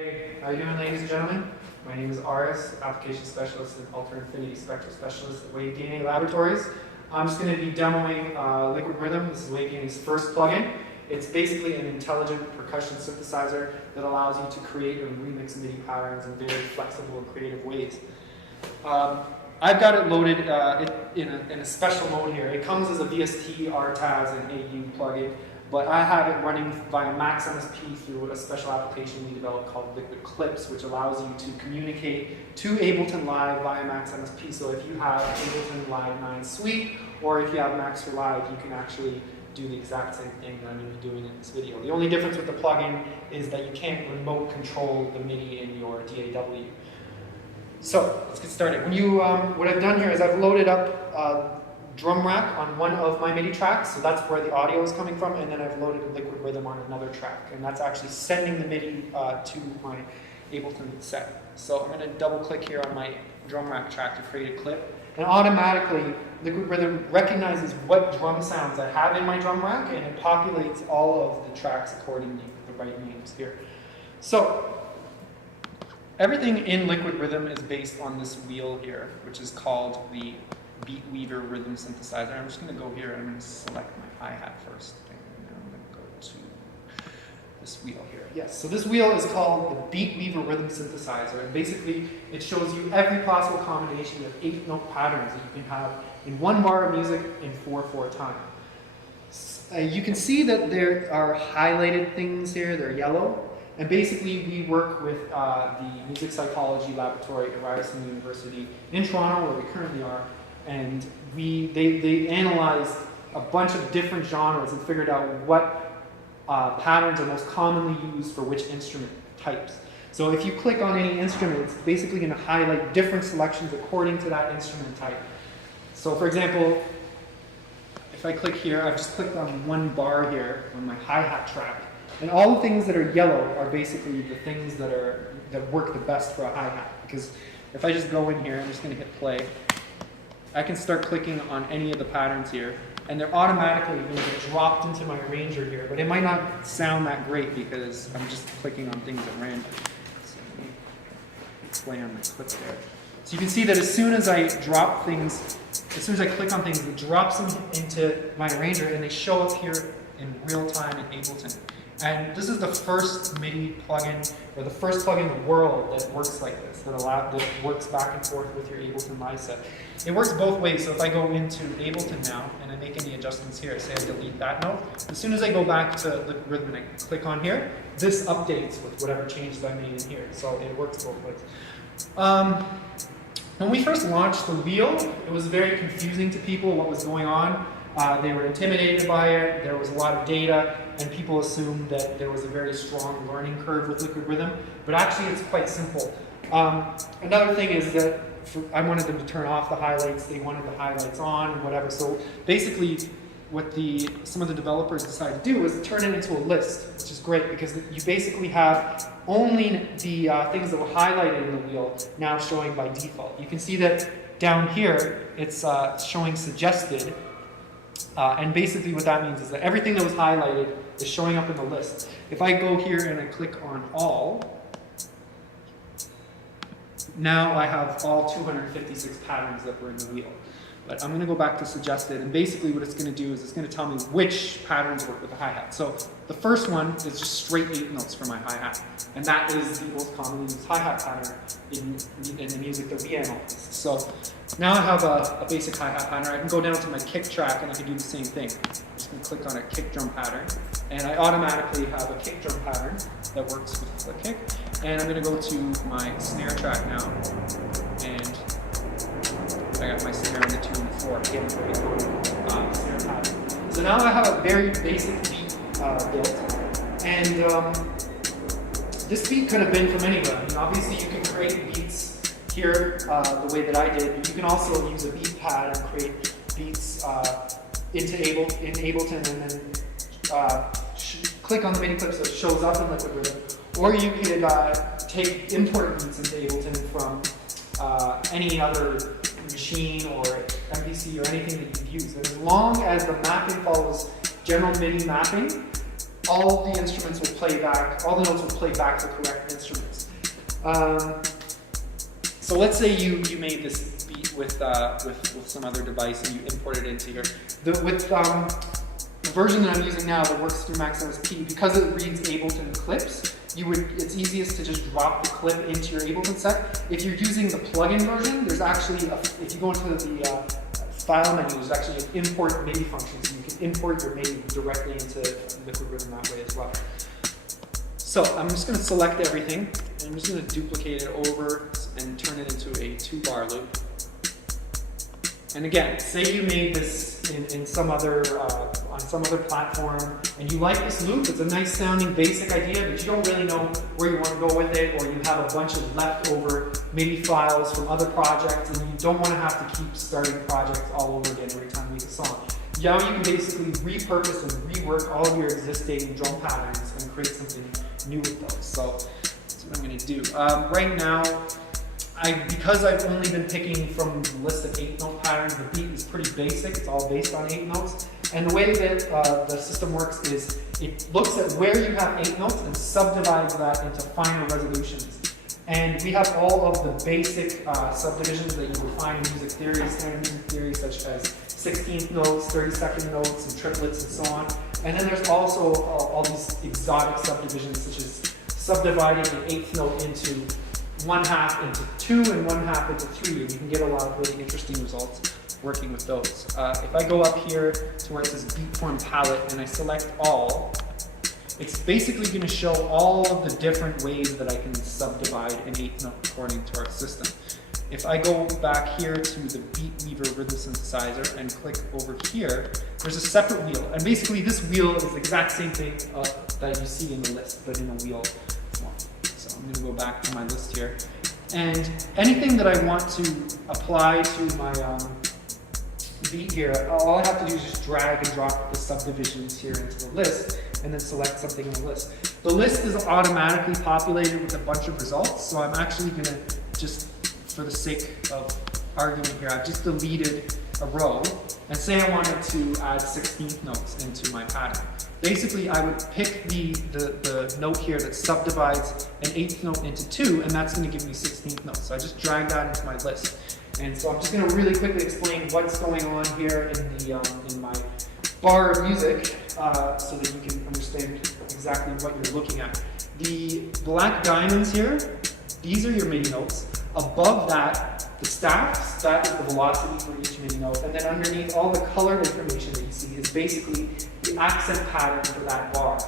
Hey, how you doing, ladies and gentlemen? My name is Aris, Application Specialist and Ultra Infinity Spectral Specialist at WaveDNA Laboratories. I'm just going to be demoing Liquid Rhythm. This is WaveDNA's first plugin. It's basically an intelligent percussion synthesizer that allows you to create and remix MIDI patterns in very flexible and creative ways. I've got it loaded in a special mode here. It comes as a VST, RTAS, and AU plugin, but I have it running via Max MSP through a special application we developed called Liquid Clips, which allows you to communicate to Ableton Live via Max MSP. So if you have Ableton Live 9 Suite, or if you have Max for Live, you can actually do the exact same thing that I'm going to be doing in this video. The only difference with the plugin is that you can't remote control the MIDI in your DAW. So let's get started. When you, what I've done here is I've loaded up drum rack on one of my MIDI tracks, so that's where the audio is coming from, and then I've loaded Liquid Rhythm on another track, and that's actually sending the MIDI to my Ableton set. So I'm going to double click here on my drum rack track to create a clip, and automatically Liquid Rhythm recognizes what drum sounds I have in my drum rack, and it populates all of the tracks accordingly with the right names here. So everything in Liquid Rhythm is based on this wheel here, which is called the Beat Weaver Rhythm Synthesizer. I'm just going to go here and I'm going to select my hi-hat first. And then I'm going to go to this wheel here. Yes, so this wheel is called the Beat Weaver Rhythm Synthesizer. And basically, it shows you every possible combination of 8-note patterns that you can have in one bar of music in 4/4 time. You can see that there are highlighted things here. They're yellow. And basically, we work with the Music Psychology Laboratory at Aris University in Toronto, where we currently are. And they analyzed a bunch of different genres and figured out what patterns are most commonly used for which instrument types. So if you click on any instrument, it's basically going to highlight different selections according to that instrument type. So for example, if I click here, I've just clicked on one bar here on my hi-hat track. And all the things that are yellow are basically the things that work the best for a hi-hat. Because if I just go in here, I'm just going to hit play. I can start clicking on any of the patterns here, and they're automatically going to get dropped into my arranger here, but it might not sound that great because I'm just clicking on things at random. So let me play on the clip there. So you can see that as soon as I drop things, as soon as I click on things, it drops them into my arranger, and they show up here in real time in Ableton. And this is the first MIDI plugin, or the first plugin in the world that works like this, that works back and forth with your Ableton Live set. It works both ways, so if I go into Ableton now, and I make any adjustments here, say I delete that note, as soon as I go back to Liquid Rhythm and I click on here, this updates with whatever changes I made in here, so it works both ways. When we first launched the wheel, it was very confusing to people what was going on. They were intimidated by it, there was a lot of data, and people assumed that there was a very strong learning curve with Liquid Rhythm, but actually it's quite simple. Another thing is that I wanted them to turn off the highlights, they wanted the highlights on, and whatever, so basically what some of the developers decided to do was turn it into a list, which is great because you basically have only the things that were highlighted in the wheel now showing by default. You can see that down here it's showing suggested. And basically what that means is that everything that was highlighted is showing up in the list. If I go here and I click on all, now I have all 256 patterns that were in the wheel. But I'm going to go back to suggested, and basically what it's going to do is it's going to tell me which patterns work with the hi-hat. So the first one is just straight 8 notes for my hi-hat, and that is the most commonly used hi-hat pattern in the music that we analyze. So now I have a basic hi-hat pattern. I can go down to my kick track and I can do the same thing. I'm just going to click on a kick drum pattern, and I automatically have a kick drum pattern that works with the kick. And I'm going to go to my snare track now, and I got my snare in the 2 and the 4 again based on the snare pattern. So now I have a very basic beat built, and this beat could have been from anywhere. I mean, obviously you can create beats here the way that I did, but you can also use a beat pad and create beats in Ableton, and then click on the MIDI clip so it shows up in Liquid Rhythm. Or you could import beats into Ableton from any other machine or MPC or anything that you've used. And as long as the mapping follows general MIDI mapping, all the instruments will play back, all the notes will play back the correct instruments. So let's say you made this beat with some other device and you import it into here. The version that I'm using now that works through Max MSP, because it reads Ableton clips, it's easiest to just drop the clip into your Ableton set. If you're using the plugin version, there's actually, if you go into the file menu, there's actually an import MIDI function, so you can import your MIDI directly into Liquid Rhythm that way as well. So I'm just going to select everything, and I'm just going to duplicate it over and turn it into a 2-bar loop. And again, say you made this in some other on some other platform, and you like this loop. It's a nice sounding basic idea, but you don't really know where you want to go with it, or you have a bunch of leftover MIDI files from other projects, and you don't want to have to keep starting projects all over again every time you make a song. Now you can basically repurpose and rework all of your existing drum patterns and create something new with those. So that's what I'm going to do. Right now, because I've only been picking from the list of 8-note patterns, the beat is pretty basic. It's all based on 8 notes. And the way that the system works is it looks at where you have 8 notes and subdivides that into finer resolutions. And we have all of the basic subdivisions that you would find in music theory, standard music theory, such as 16th notes, 32nd notes, and triplets, and so on. And then there's also all these exotic subdivisions, such as subdividing an 8th note into 1/2 into 2 and 1/2 into 3, and you can get a lot of really interesting results working with those. If I go up here to where it says beat form palette and I select all, it's basically going to show all of the different ways that I can subdivide an 8th note according to our system. If I go back here to the Beat Weaver Rhythm Synthesizer and click over here, there's a separate wheel. And basically this wheel is the exact same thing that you see in the list, but in a wheel form. So I'm going to go back to my list here. And anything that I want to apply to my beat here, all I have to do is just drag and drop the subdivisions here into the list and then select something in the list. The list is automatically populated with a bunch of results, so I'm actually going to just, for the sake of argument here, I've just deleted a row, and say I wanted to add 16th notes into my pattern. Basically, I would pick the note here that subdivides an 8th note into 2, and that's going to give me 16th notes. So I just drag that into my list. And so I'm just going to really quickly explain what's going on here in my bar of music so that you can understand exactly what you're looking at. The black diamonds here, these are your MIDI notes. Above that, the staffs, that is the velocity for each MIDI note. And then underneath, all the color information that you see is basically the accent pattern for that bar.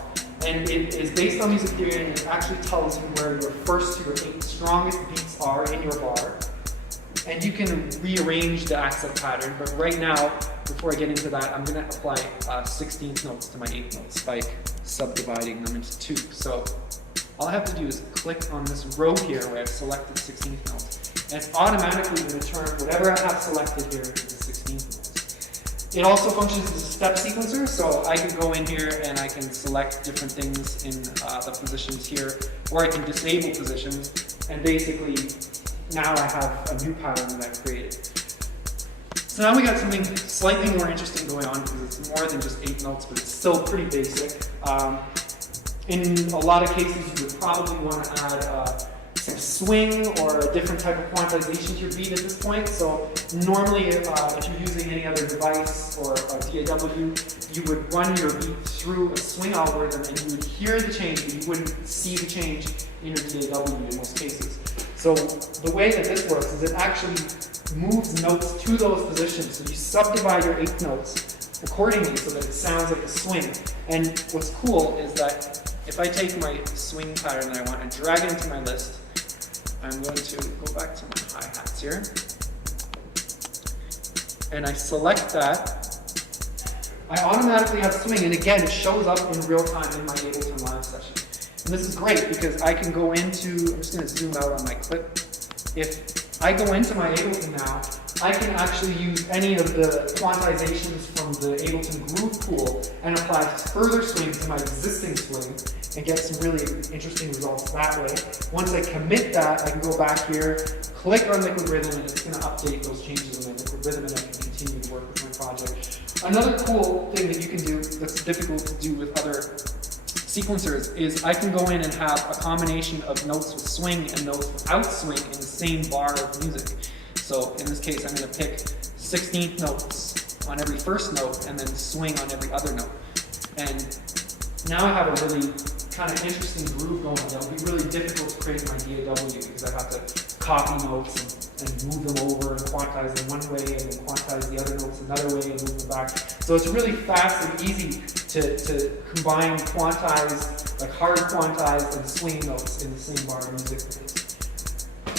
And it is based on music theory, and it actually tells you where your first to your 8 strongest beats are in your bar. And you can rearrange the accent pattern, but right now, before I get into that, I'm going to apply 16th notes to my 8th notes by subdividing them into 2. So all I have to do is click on this row here where I've selected 16th notes, and it's automatically going to turn whatever I have selected here into 16th notes. It also functions as a step sequencer, so I can go in here and I can select different things in the positions here, or I can disable positions, and basically now I have a new pattern that I've created. So now we got something slightly more interesting going on because it's more than just 8 notes, but it's still pretty basic. In a lot of cases, you would probably want to add some swing or a different type of quantization to your beat at this point. So normally, if you're using any other device or a DAW, you would run your beat through a swing algorithm and you would hear the change, but you wouldn't see the change in your DAW in most cases. So the way that this works is it actually moves notes to those positions. So you subdivide your 8 notes accordingly so that it sounds like a swing. And what's cool is that if I take my swing pattern that I want and drag it into my list, I'm going to go back to my hi-hats here. And I select that. I automatically have swing, and again, it shows up in real time in my Ableton Live session. And this is great because I can go into, I'm just going to zoom out on my clip. If I go into my Ableton now, I can actually use any of the quantizations from the Ableton Groove pool and apply further swing to my existing swing and get some really interesting results that way. Once I commit that, I can go back here, click on Liquid Rhythm, and it's going to update those changes in my Liquid Rhythm, and I can continue to work with my project. Another cool thing that you can do that's difficult to do with other sequencers is I can go in and have a combination of notes with swing and notes without swing in the same bar of music. So in this case, I'm going to pick 16th notes on every first note and then swing on every other note. And now I have a really kind of interesting groove going. That would be really difficult to create my DAW because I have to copy notes and move them over and quantize them one way and then quantize the other notes another way and move them back. So it's really fast and easy to combine quantized, like hard quantized and swing notes in the same bar of music.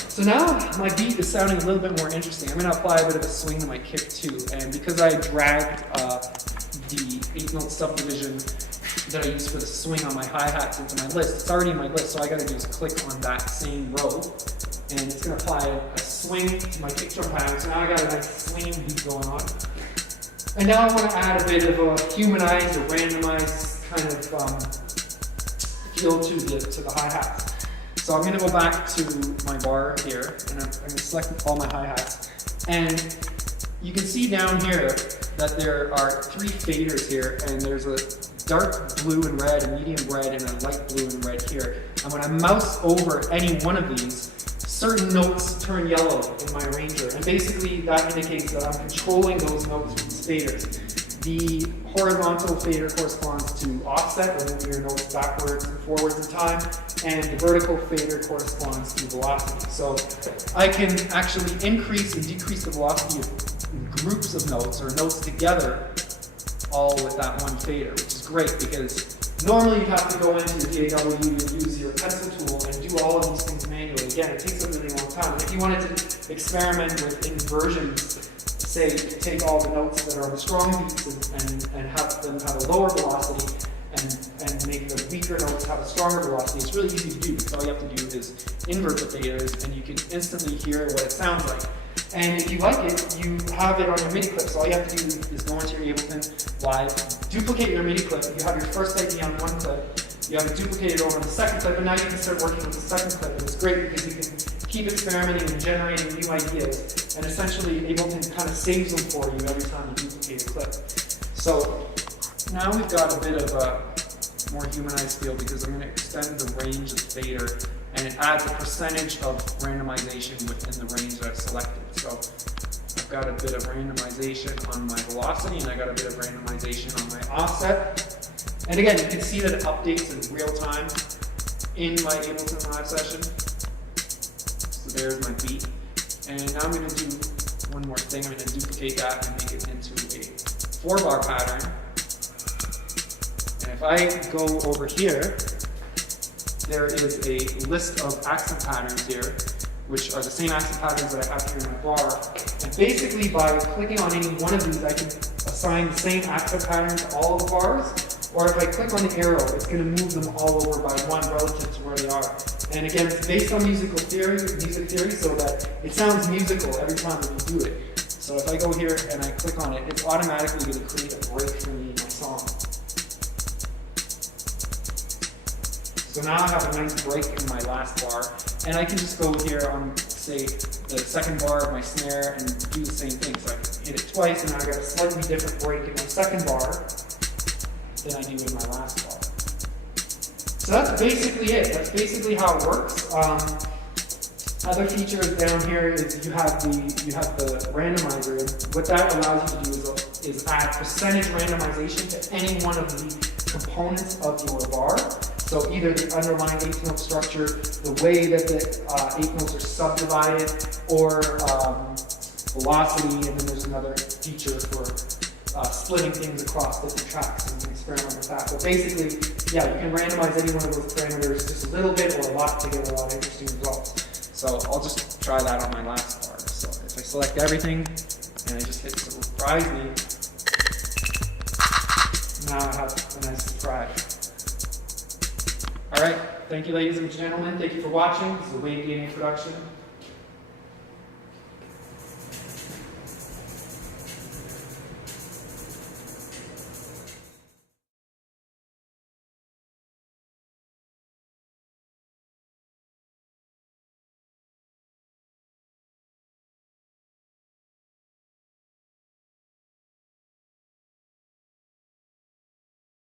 So now my beat is sounding a little bit more interesting. I'm going to apply a bit of a swing to my kick too. And because I dragged the 8-note subdivision that I use for the swing on my hi-hats into my list, it's already in my list, so all I got to do is click on that same row. And it's going to apply a swing to my kick drum pattern. So now I got a nice swinging beat going on. And now I want to add a bit of a humanized or randomized kind of feel to the hi-hats. So I'm going to go back to my bar here, and I'm going to select all my hi-hats. And you can see down here that there are 3 faders here, and there's a dark blue and red, a medium red, and a light blue and red here. And when I mouse over any one of these, certain notes turn yellow in my arranger. And basically that indicates that I'm controlling those notes with these faders. The horizontal fader corresponds to offset, or moving your notes backwards and forwards in time, and the vertical fader corresponds to velocity. So I can actually increase and decrease the velocity of groups of notes, or notes together, all with that one fader, which is great because normally you have to go into your DAW and use your pencil tool and do all of these things manually. Again, it takes a really long time. And if you wanted to experiment with inversions, say take all the notes that are on the strong beats and have them have a lower velocity and make the weaker notes have a stronger velocity, it's really easy to do because all you have to do is invert the faders and you can instantly hear what it sounds like. And if you like it, you have it on your MIDI clip. So all you have to do is go into your Ableton Live, duplicate your MIDI clip. You have your first idea on one clip, you have it duplicated over on the second clip, and now you can start working with the second clip. And it's great because you can keep experimenting and generating new ideas. And essentially, Ableton kind of saves them for you every time you duplicate a clip. So now we've got a bit of a more humanized feel because I'm going to extend the range of the fader, and it adds a percentage of randomization within the range that I've selected. So I've got a bit of randomization on my velocity, and I got a bit of randomization on my offset. And again, you can see that it updates in real time in my Ableton Live session. So there's my beat. And now I'm going to do one more thing. I'm going to duplicate that and make it into a 4-bar pattern. And if I go over here, there is a list of accent patterns here, which are the same accent patterns that I have here in my bar. And basically by clicking on any one of these, I can assign the same accent pattern to all of the bars. Or if I click on the arrow, it's going to move them all over by one relative to where they are. And again, it's based on music theory, so that it sounds musical every time that you do it. So if I go here and I click on it, it's automatically going to create a break for me in my song. So now I have a nice break in my last bar, and I can just go here on, say, the second bar of my snare and do the same thing. So I can hit it twice, and now I got a slightly different break in my second bar than I do in my last bar. So that's basically it. That's basically how it works. Other features down here is you have the randomizer, and what that allows you to do is add percentage randomization to any one of the components of your bar. So either the underlying 8-note structure, the way that the 8 notes are subdivided, or velocity, and then there's another feature for splitting things across different tracks, and you can experiment with that. But basically, yeah, you can randomize any one of those parameters just a little bit or a lot to get a lot of interesting results. So I'll just try that on my last bar. So if I select everything and I just hit surprise me, now I have a nice surprise. All right, thank you ladies and gentlemen. Thank you for watching. This is a WaveDNA production.